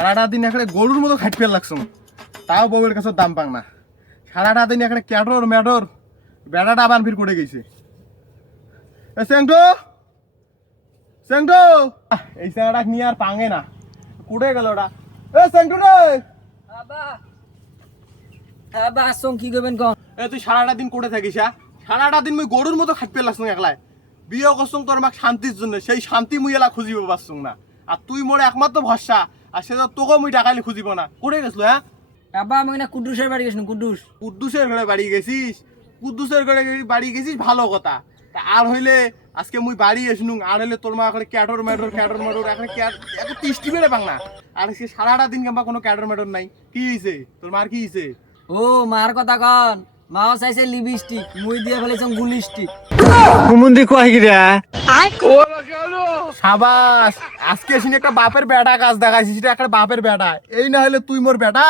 সারাটা দিন এখানে গরুর মতো খাইতে লাগছো, তাও বউয়ের কাছে দাম পাং না। সারাটা দিন এখানে ক্যাটর ম্যাটর বেড়াটা আবার ফির করে গেছে। এই স্যাংটা নিয়ে আর পাঙে না, কুড়ে গেল ওটা। স্যাংটু রে, কি করবেন কন? তুই সারাটা দিন করে থাকিস? সারাটা দিন মুই গরুর মতো খাইতে লাগছো একলাই। বিয়ে করছুন তোর মাক শান্তির জন্য, সেই শান্তি মুই এলা খুঁজিব পারছুন না। আর তুই মোর একমাত্র ভরসা, আর সে তোকে মুই ডাকাইলে খুঁজিব না। করে গেছিল? হ্যাঁ আব্বা, আমি না কুদ্দুসের বাড়ি গেছিলাম। কুদ্দুসের ঘরে বাড়ি গেছিস? কুদ্দুসের ঘরে বাড়ি গেছিস ভালো কথা, তা আর হইলে আজকে মুই বাড়ি এসনু, আর হইলে তোর মা এখানে ক্যাটর ম্যাটর এখানে এত তিষ্টি বেড়ে পাং না। আর সে সারাটা দিন কেমবা কোনো ক্যাটর ম্যাটর নাই। কি হয়েছে তোর মার, কি হয়েছে? ও মার কথা কন, মাও চাইছে লিপস্টিক, মুই দিয়ে ফেলেছিলাম গুলিস্টিক। কুমুন্দি কয় কি রে? সাবাস, আজকে এসে একটা বাপের বেটা কাজ দেখাইছিস, একটা বাপের বেটা। এই না হলে তুই মোর বেটা।